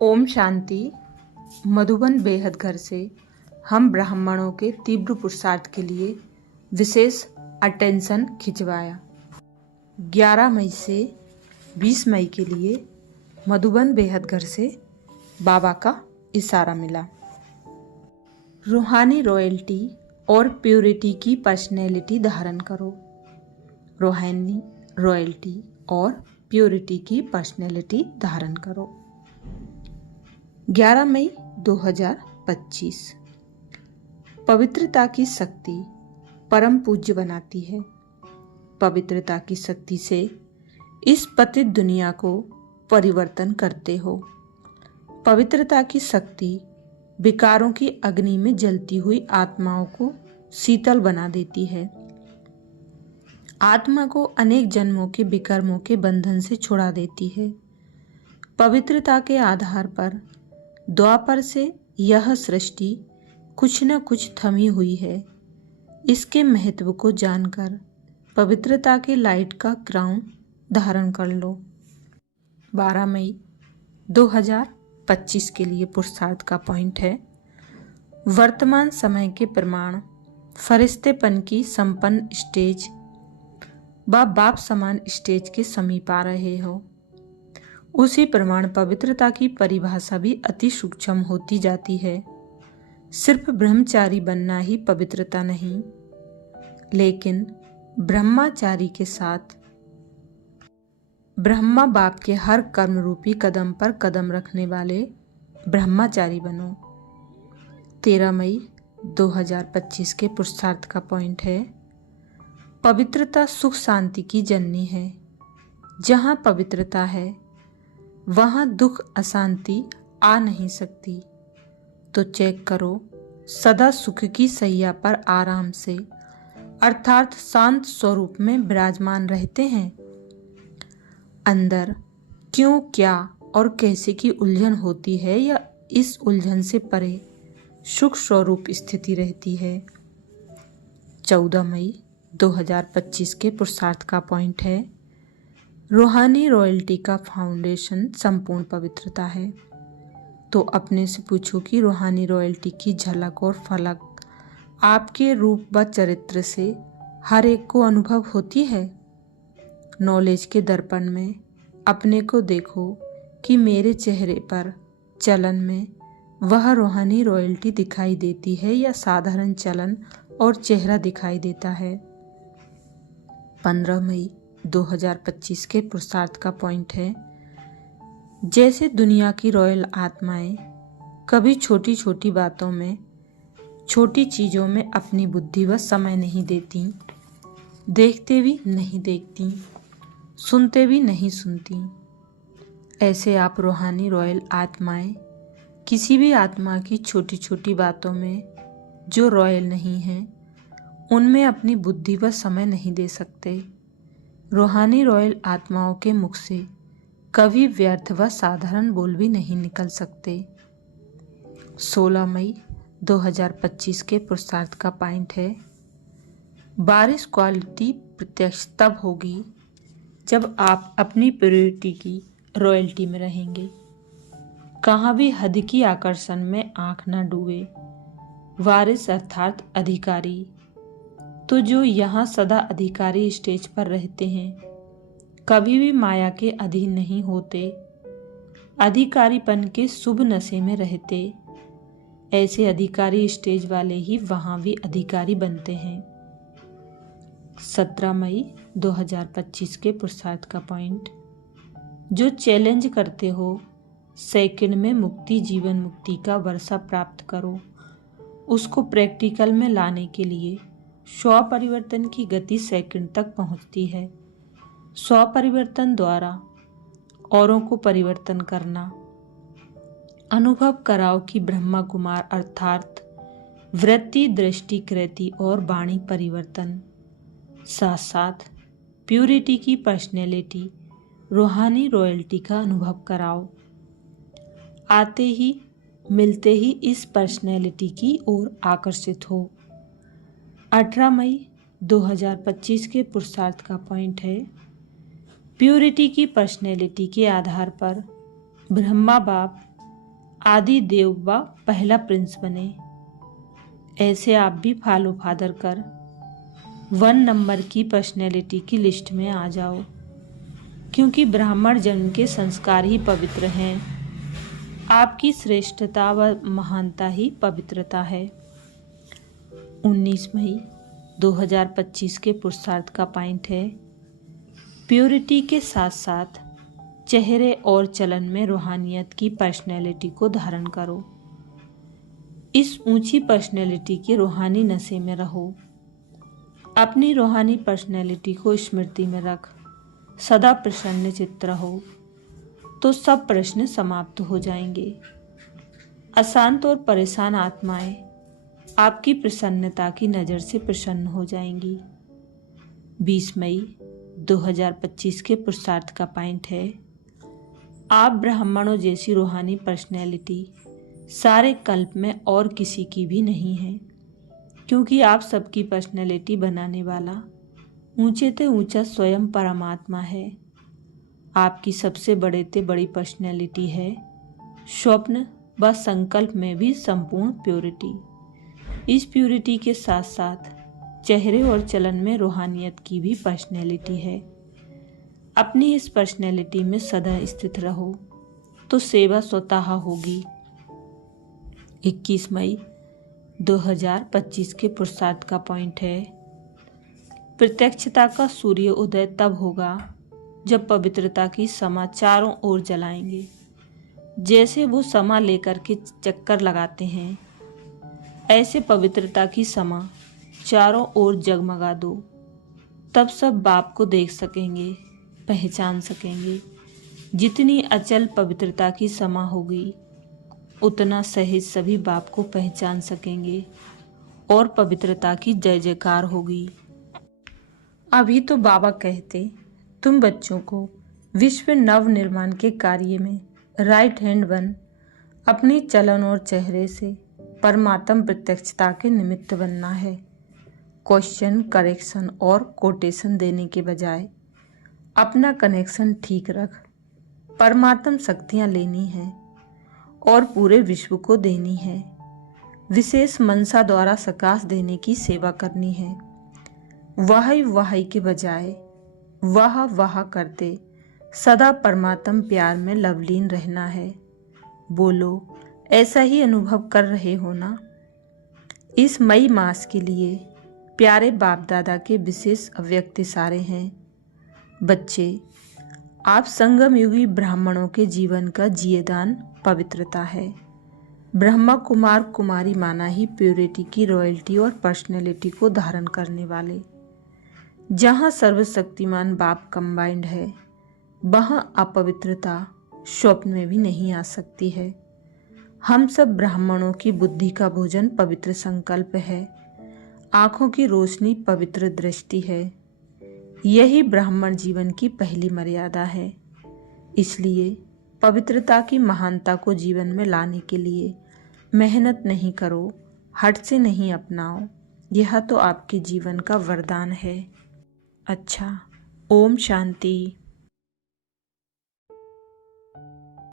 ओम शांति। मधुबन बेहद घर से हम ब्राह्मणों के तीव्र पुरुषार्थ के लिए विशेष अटेंशन खिंचवाया। 11 मई से 20 मई के लिए मधुबन बेहद घर से बाबा का इशारा मिला। रूहानी रॉयल्टी और प्योरिटी की पर्सनैलिटी धारण करो। रूहानी रॉयल्टी और प्योरिटी की पर्सनैलिटी धारण करो। 11 मई 2025। पवित्रता की शक्ति परम पूज्य बनाती है। पवित्रता की शक्ति से इस पतित दुनिया को परिवर्तन करते हो। पवित्रता की शक्ति विकारों की अग्नि में जलती हुई आत्माओं को शीतल बना देती है। आत्मा को अनेक जन्मों के विकर्मों के बंधन से छुड़ा देती है। पवित्रता के आधार पर द्वापर से यह सृष्टि कुछ न कुछ थमी हुई है। इसके महत्व को जानकर पवित्रता के लाइट का क्राउन धारण कर लो। 12 मई 2025 के लिए पुरुषार्थ का पॉइंट है, वर्तमान समय के प्रमाण फरिश्तेपन की संपन्न स्टेज व बाप समान स्टेज के समीप आ रहे हो। उसी प्रमाण पवित्रता की परिभाषा भी अति सूक्ष्म होती जाती है। सिर्फ ब्रह्मचारी बनना ही पवित्रता नहीं, लेकिन ब्रह्मचारी के साथ ब्रह्मा बाप के हर कर्म रूपी कदम पर कदम रखने वाले ब्रह्मचारी बनो। 13 मई 2025 के पुरुषार्थ का पॉइंट है, पवित्रता सुख शांति की जननी है। जहाँ पवित्रता है वहाँ दुख अशांति आ नहीं सकती। तो चेक करो, सदा सुख की सैया पर आराम से अर्थात शांत स्वरूप में विराजमान रहते हैं। अंदर क्यों, क्या और कैसे की उलझन होती है या इस उलझन से परे सुख स्वरूप स्थिति रहती है। 14 मई 2025 के पुरुषार्थ का पॉइंट है, रूहानी रॉयल्टी का फाउंडेशन संपूर्ण पवित्रता है। तो अपने से पूछो कि रूहानी रॉयल्टी की झलक और फलक आपके रूप व चरित्र से हर एक को अनुभव होती है। नॉलेज के दर्पण में अपने को देखो कि मेरे चेहरे पर चलन में वह रूहानी रॉयल्टी दिखाई देती है या साधारण चलन और चेहरा दिखाई देता है। 15 मई 2025 के पुरुषार्थ का पॉइंट है, जैसे दुनिया की रॉयल आत्माएं कभी छोटी छोटी बातों में, छोटी चीज़ों में अपनी बुद्धि व समय नहीं देती, देखते भी नहीं देखती, सुनते भी नहीं सुनती, ऐसे आप रूहानी रॉयल आत्माएं किसी भी आत्मा की छोटी छोटी बातों में जो रॉयल नहीं हैं उनमें अपनी बुद्धि व समय नहीं दे सकते। रूहानी रॉयल आत्माओं के मुख से कभी व्यर्थ व साधारण बोल भी नहीं निकल सकते। 16 मई 2025 के पुरुषार्थ का पॉइंट है, बारिश क्वालिटी प्रत्यक्ष तब होगी जब आप अपनी प्योरिटी की रॉयल्टी में रहेंगे। कहाँ भी हद की आकर्षण में आंख न डूबे। वारिस अर्थात अधिकारी, तो जो यहाँ सदा अधिकारी स्टेज पर रहते हैं कभी भी माया के अधीन नहीं होते, अधिकारीपन के शुभ नशे में रहते। ऐसे अधिकारी स्टेज वाले ही वहाँ भी अधिकारी बनते हैं। 17 मई 2025 के पुरुषार्थ का पॉइंट, जो चैलेंज करते हो सेकंड में मुक्ति जीवन मुक्ति का वर्षा प्राप्त करो, उसको प्रैक्टिकल में लाने के लिए स्व परिवर्तन की गति सेकंड तक पहुंचती है। स्व परिवर्तन द्वारा औरों को परिवर्तन करना। अनुभव कराओ कि ब्रह्मा कुमार अर्थात वृत्ति, दृष्टि, कृति और वाणी परिवर्तन, साथ साथ प्यूरिटी की पर्सनैलिटी रूहानी रॉयल्टी का अनुभव कराओ। आते ही मिलते ही इस पर्सनैलिटी की ओर आकर्षित हो। 18 मई 2025 के पुरुषार्थ का पॉइंट है, प्यूरिटी की पर्सनैलिटी के आधार पर ब्रह्मा बाप आदि देवबा पहला प्रिंस बने। ऐसे आप भी फॉलो फादर कर 1 नंबर की पर्सनैलिटी की लिस्ट में आ जाओ, क्योंकि ब्राह्मण जन्म के संस्कार ही पवित्र हैं। आपकी श्रेष्ठता व महानता ही पवित्रता है। 19 मई 2025 के पुरुषार्थ का पॉइंट है, प्योरिटी के साथ साथ चेहरे और चलन में रूहानियत की पर्सनैलिटी को धारण करो। इस ऊंची पर्सनैलिटी के रूहानी नशे में रहो। अपनी रूहानी पर्सनैलिटी को स्मृति में रख, सदा प्रसन्न चित्त रहो, तो सब प्रश्न समाप्त हो जाएंगे। अशांत और परेशान आत्माएं आपकी प्रसन्नता की नज़र से प्रसन्न हो जाएंगी। 20 मई 2025 के पुरुषार्थ का पॉइंट है, आप ब्राह्मणों जैसी रूहानी पर्सनैलिटी सारे कल्प में और किसी की भी नहीं है, क्योंकि आप सबकी पर्सनैलिटी बनाने वाला ऊंचे ते ऊंचा स्वयं परमात्मा है। आपकी सबसे बड़े ते बड़ी पर्सनैलिटी है स्वप्न व संकल्प में भी संपूर्ण प्योरिटी। इस प्योरिटी के साथ साथ चेहरे और चलन में रूहानियत की भी पर्सनैलिटी है। अपनी इस पर्सनैलिटी में सदा स्थित रहो, तो सेवा स्वतः होगी। 21 मई 2025 के पुरुषार्थ का पॉइंट है, प्रत्यक्षता का सूर्य उदय तब होगा जब पवित्रता की समा चारों ओर जलाएंगे। जैसे वो समा लेकर के चक्कर लगाते हैं, ऐसे पवित्रता की समा चारों ओर जगमगा दो। तब सब बाप को देख सकेंगे, पहचान सकेंगे। जितनी अचल पवित्रता की समा होगी, उतना सहज सभी बाप को पहचान सकेंगे और पवित्रता की जय जयकार होगी। अभी तो बाबा कहते, तुम बच्चों को विश्व नव निर्माण के कार्य में राइट हैंड बन, अपनी चलन और चेहरे से परमात्म प्रत्यक्षता के निमित्त बनना है। क्वेश्चन, करेक्शन और कोटेशन देने के बजाय अपना कनेक्शन ठीक रख। परमात्म शक्तियाँ लेनी है और पूरे विश्व को देनी है। विशेष मनसा द्वारा सकाश देने की सेवा करनी है। वाह के बजाय वाह करते सदा परमात्म प्यार में लवलीन रहना है। बोलो, ऐसा ही अनुभव कर रहे हो ना? इस मई मास के लिए प्यारे बाप दादा के विशेष अव्यक्त इशारे हैं। बच्चे, आप संगम युगी ब्राह्मणों के जीवन का जियेदान पवित्रता है। ब्रह्मा कुमार कुमारी माना ही प्योरिटी की रॉयल्टी और पर्सनैलिटी को धारण करने वाले। जहाँ सर्वशक्तिमान बाप कंबाइंड है, वहाँ अपवित्रता स्वप्न में भी नहीं आ सकती है। हम सब ब्राह्मणों की बुद्धि का भोजन पवित्र संकल्प है। आँखों की रोशनी पवित्र दृष्टि है। यही ब्राह्मण जीवन की पहली मर्यादा है। इसलिए पवित्रता की महानता को जीवन में लाने के लिए मेहनत नहीं करो, हट से नहीं अपनाओ। यह तो आपके जीवन का वरदान है। अच्छा, ओम शांति।